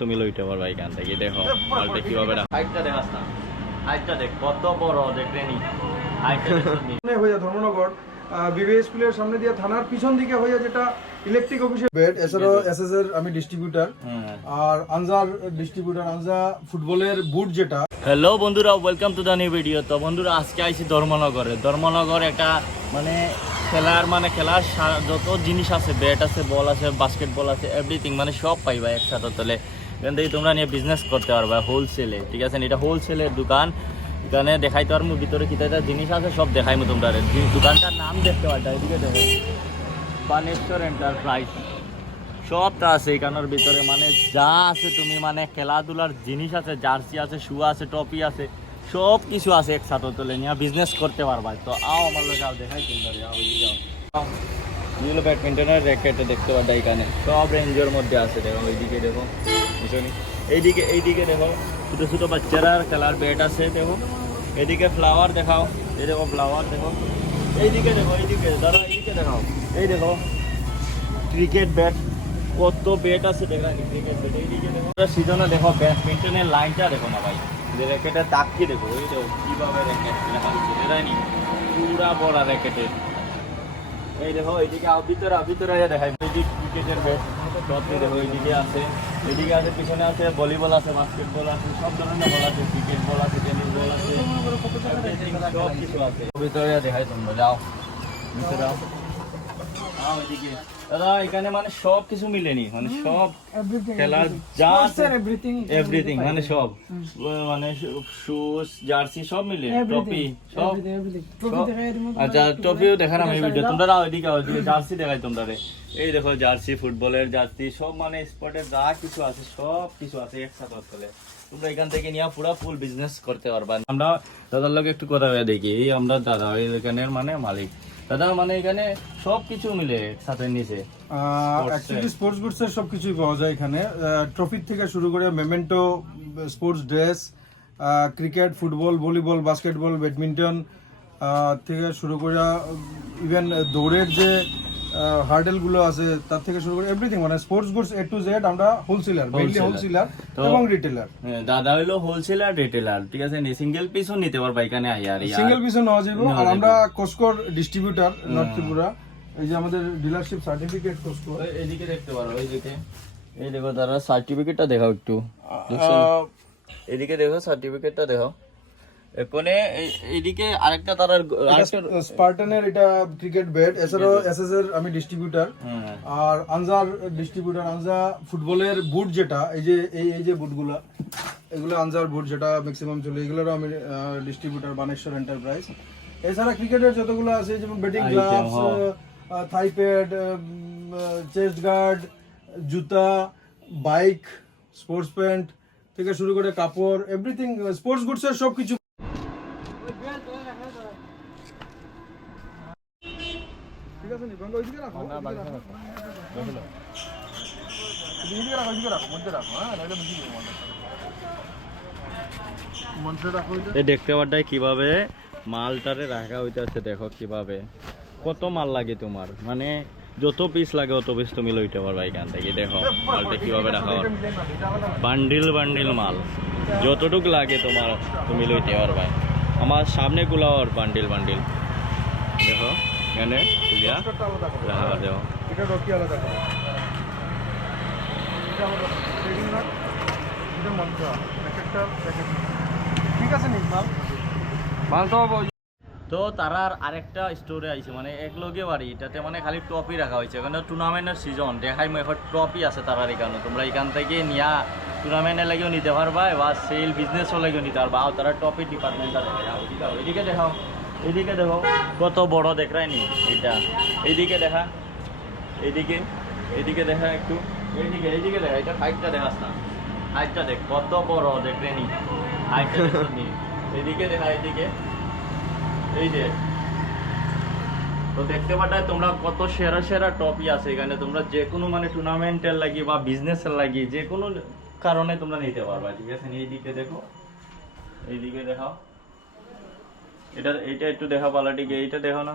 তুমি লইতে পারবা এখান থেকে। দেখো মালটা কিভাবে হাইটটা দেখাস না, হাইটটা দেখ কত বড়, দেখলেনি হাইটটা হয়ে যায় ধর্মনগর বিবিএ স্কুলের সামনে দিয়ে থানার পিছন দিকে হয়ে যেটা ইলেকট্রিক অফিসের বেড, এছাড়াও এসএস এর আমি ডিস্ট্রিবিউটর, আর আনজার ডিস্ট্রিবিউটর, আনজা ফুটবলের বুট যেটা। হ্যালো বন্ধুরা, welcome to the new video. তো বন্ধুরা আজকে আইছি ধর্মনগরে। ধর্মনগর একটা খেলার যত জিনিস আছে, ব্যাট আছে, বল আছে, বাস্কেটবল আছে, এভরিথিং সব পাইবা একসাথে। তাহলে এখান থেকে তোমরা নিয়ে বিজনেস করতে পারবা হোলসেলে, ঠিক আছে? এটা হোলসেলের দোকান। এখানে দেখাইতে পারবো ভিতরে কি জিনিস আছে, সব দেখাইমু তোমরা। দোকানটার নাম দেখতে পারটা, এদিকে দেখো বানেশ্বর এন্টারপ্রাইজ, সবটা আছে এখানের ভিতরে। যা আছে তুমি খেলাধুলার জিনিস আছে, জার্সি আছে, শু আছে, টপি আছে, সব কিছু আছে একসাথে। তোলে নিয়ে বিজনেস করতে পারবা। তো আও আমার লোক আও দেখাই তোমরা, এগুলো ব্যাডমিন্টনের র্যাকেট দেখতে পারবা এখানে, সব রেঞ্জের মধ্যে আছে। দেখো এইদিকে দেখো, এইদিকে দেখো ছোটো ছোটো বাচ্চারা খেলার ব্যাট আছে। দেখো এদিকে ফ্লাওয়ার দেখাও, এই দেখো ফ্লাওয়ার দেখো, এইদিকে দেখো, এইদিকে দাদা এইদিকে দেখাও, এই দেখো ক্রিকেট ব্যাট, কত ব্যাট আছে দেখানি ক্রিকেট ব্যাট। এইদিকে দেখো সিজনে দেখো ব্যাডমিন্টনের লাইনটা দেখো না ভাই, যে র্যাকেটের তাকি দেখো, এই দেখো কীভাবে র্যাকেট দেখানি, পুরা বড় র্যাকেটের। এই দেখো এইদিকে ভিতরে দেখাই ক্রিকেটের ব্যাট, সব দেখো এইদিকে আছে, এইদিকে আছে, পিছনে আছে ভলিবল আছে, বাস্কেটবল আছে, সব ধরনের বল আছে, ক্রিকেট বল আছে, টেনিস বল আছে, সব কিছু আছে। ভিতরে দেখাই তোমরা, যাও ভিতরে ওইদিকে দাদা। এখানে সব কিছু মিলেনি, সব খেলার যা এভরিথিং, সব শুজ জার্সি সব মিলে, টপি সব। আচ্ছা টপিও দেখার আমি ভিডিও, তোমরা ওইদিকে জার্সি দেখাই তোমরা। এই দেখো জার্সি, ফুটবলের জার্সি, সব স্পোর্টের যা কিছু আছে সব কিছু আছে একসাথে। চলে তোমরা এখান থেকে নিয়ে পুরো ফুল বিজনেস করতে পারবা। আমরা দাদার লোক একটু কথা দেখি, এই আমরা দাদা এখানের মালিক। দাদা এখানে সব কিছু মিলে একসাথে নিচে অ্যাকচুয়ালি স্পোর্টস গুডস এর সবকিছুই পাওয়া যায় এখানে। ট্রফি থেকে শুরু করে memento, sports dress, cricket, football, volleyball, basketball, badminton থেকে শুরু করে ইভেন দৌড়ের যে হার্ডেল গুলো আছে তার থেকে শুরু করে everything, sports goods A to Z আমরা হোলসেলার, মেইনলি হোলসেলার এবং রিটেলার। দাদা হইলো হোলসেলার, রিটেলার, ঠিক আছে? সিঙ্গেল পিসও নিতে পারবা এখানে আইয়ার, সিঙ্গেল পিসও নেওয়া যাবে। আর আমরা কসকোর ডিস্ট্রিবিউটর নর্থ ত্রিপুরা, এই যে আমাদের ডিলারশিপ সার্টিফিকেট কসকো, এইদিকে দেখতে পারো, এইদিকে এই দেখো দাদা সার্টিফিকেটটা দেখাও একটু, এদিকে দেখো সার্টিফিকেটটা দেখাও। এখানে এইদিকে আরেকটা তার স্পার্টানের এটা ক্রিকেট ব্যাট, এছাড়াও এসএস এর আমি ডিস্ট্রিবিউটর, আর আনজার ডিস্ট্রিবিউটর, আনজা ফুটবলের বুট যেটা, এই যে বুটগুলা, এগুলো আনজার বুট যেটা ম্যাক্সিমাম চলে, এগুলোরও আমি ডিস্ট্রিবিউটর, বানেশ্বর এন্টারপ্রাইজ। এছাড়া ক্রিকেটের যতগুলো আছে, যেমন ব্যাটিং গ্লাভস, থাই প্যাড, চেস্ট গার্ড, জুতা, বাইক, স্পোর্টস প্যান্ট থেকে শুরু করে কাপড়, এভরিথিং স্পোর্টস গুডস এর সব কিছু। ঠিক আছে নি বঙ্গ ওইদিকে রাখো, না বাইরে রাখো, ওইদিকে রাখো, ওইদিকে রাখো, মধ্যে রাখো, হ্যাঁ নাইলে বেশি দিব মধ্যে রাখো। এই দেখতে পারটাই কিভাবে মালটারে রাখা হইতাছে, দেখো কিভাবে কত মাল লাগে তোমার, যত পিস লাগে অত পিস তুমি লইতে পারবা এখান থেকে। দেখো মালটা কিভাবে রাখা, বান্ডিল বান্ডিল মাল, যতটুক লাগে তোমার তুমি লইতে পারবা। আমার সামনে গুলাও বান্ডিল বান্ডিল, দেখো এখানে খুলিয়া রাখা দেও। এটা রকি আলাদা করো, এটা আমাদের ট্রেডিং না, এটা মন্ত্র একটা প্যাকেট, ঠিক আছে নি মাল তো তারার আরেকটা স্টোরে আইছে, এক লগে বাড়ি, এটাতে খালি টপি রাখা হয়েছে। এখানে টুর্নামেন্টের সিজন দেখাই, এখন টপি আছে তারার এখানে। তোমরা এখান থেকে নিয়া টুর্নামেন্টে লাগেও নিতে পারবা, বা সেল বিজনেসও লাগেও নিতে পারবা। আর তারা টপি ডিপার্টমেন্টটা দেখাও, এদিকে দেখাও, এদিকে দেখো কত বড় দেখায়নি এটা, এইদিকে দেখা, এইদিকে দেখা একটু, এইদিকে দেখা, এটা হাইটটা দেখাস না, হাইটটা দেখ কত বড় দেখলেনি, হাইটটা দেখনি। এইদিকে দেখা, এইদিকে এই যে, তো দেখতে পাঠায় তোমরা কত সেরা সেরা টপি আছে এখানে। তোমরা যে কোনো টুর্নামেন্টের লাগি বা বিজনেসের লাগি যে কোনো কারণে তোমরা নিতে পারবা, ঠিক আছে? এইদিকে দেখো, এইদিকে দেখাও, এইটা একটু দেখা পালাটিকে, এইটা দেখো না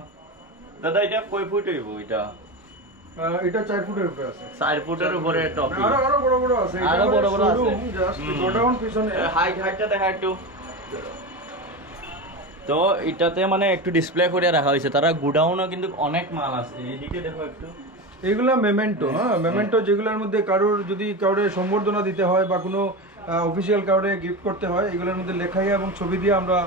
দাদা, এটা কয় ফুট হইব? এটা এটা 4 ফুটের উপরে আছে, 4 ফুটের উপরে টপি, আরো বড় বড় আছে, আরো বড় বড় আছে, জাস্ট গোডাউন পিছনে। হাইটটা দেখা একটু। তো এটাতে মানে একটু ডিসপ্লে করে রাখা হয়েছে, তারা গুডাউনও কিন্তু অনেক মাল আছে, এইদিকে দেখো একটু। এগুলা মেমেন্টো, হ্যাঁ মেমেন্টো, যেগুলোর মধ্যে কারোর যদি কাউরে সম্বর্ধনা দিতে হয় বা কোনো অফিসিয়াল কাউরে গিফট করতে হয়, এগুলোর মধ্যে লেখাই এবং ছবি দিয়ে আমরা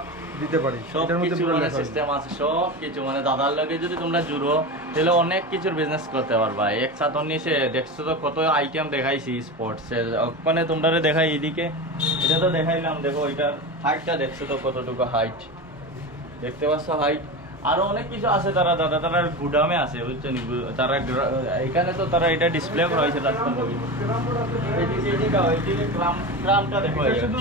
দিতে পারি। সব এটার মধ্যে কিছু পুরো মানে লেখা আছে। সিস্টেম আছে, সব কিছু মানে দাদার লগে যদি তোমরা জুড়ো তাহলে অনেক কিছুর বিজনেস করতে পারবা। এক ছাতর নিচে দেখছো তো কত আইটেম দেখাইছি স্পোর্টসের, ওখানে তোমরা দেখাই এইদিকে, এটা তো দেখাইলাম, দেখো এটার হাইটটা দেখছো তো কতটুকু হাইট, দেখতে পাচ্ছ হাইট। আরো অনেক কিছু আছে, তারা দাদা তারা গুডামে আছে বুঝছেন, তারা এখানে তো তারা এটা ডিসপ্লে করা হয়েছে রাস্তার লগে। এইদিকে ক্রামটা দেখো, এই যে শুধু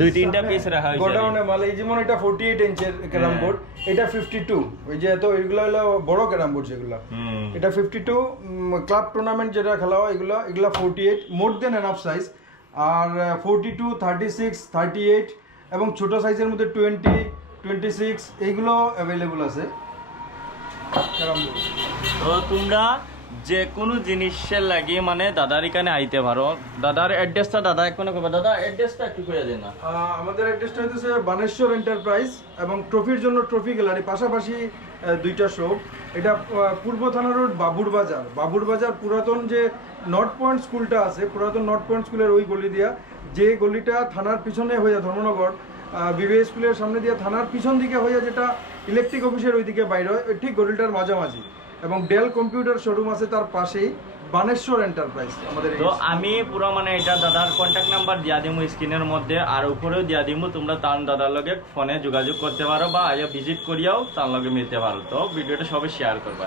দুই তিনটা পিস রাখা হয়েছে। গোডাউনে মাল, এই যেমন এটা 48 ইঞ্চের ক্যারাম বোর্ড, এটা 52, ওই যে তো এগুলো হলো বড় ক্যারাম বোর্ড যেগুলো, এটা 52। ক্লাব টুর্নামেন্ট যেটা খেলা হয় এগুলো 48, মোর দেন এনাফ সাইজ। আর 42, 36, 38 এবং ছোট সাইজের মধ্যে 20, 26 এইগুলো অ্যাভেলেবল আছে ক্যারাম বোর্ড। তো তোমরা যে কোনো জিনিসের লাগে মানে দাদার এখানে আইতে পারো। দাদার অ্যাড্রেসটা দাদা এখানে করবে, দাদা অ্যাড্রেসটা একটু করে দেন না। আমাদের অ্যাড্রেসটা হচ্ছে বানেশ্বর এন্টারপ্রাইজ এবং ট্রফির জন্য ট্রফি গ্যালারি, পাশাপাশি দুইটা শপ। এটা পূর্ব থানা রোড, বাবুর বাজার। বাবুর বাজার পুরাতন যে নর্থ পয়েন্ট স্কুলটা আছে, পুরাতন নর্থ পয়েন্ট স্কুলের ওই গলি দিয়া, যে গলিটা থানার পিছনে হইয়া ধর্মনগর বিবিএ স্কুলের সামনে দিয়ে থানার পিছন দিকে হইয়া, যেটা ইলেকট্রিক অফিসের ওইদিকে বাইরে হয়, ঠিক গলিটার মাঝামাঝি। এবং ডেল কম্পিউটার শোরুম আছে তার পাশেই, বানেশ্বর এন্টারপ্রাইজ আমাদের। তো আমি পুরো মানে এটা দাদার কন্ট্যাক্ট নাম্বার দিয়া দিমু স্ক্রিনের মধ্যে, আর উপরেও দিয়া দিমু, তোমরা তার দাদার লগে ফোনে যোগাযোগ করতে পারো বা ভিজিট করিয়াও তার লগে মিলতে পারো। তো ভিডিওটা সবাই শেয়ার করবা।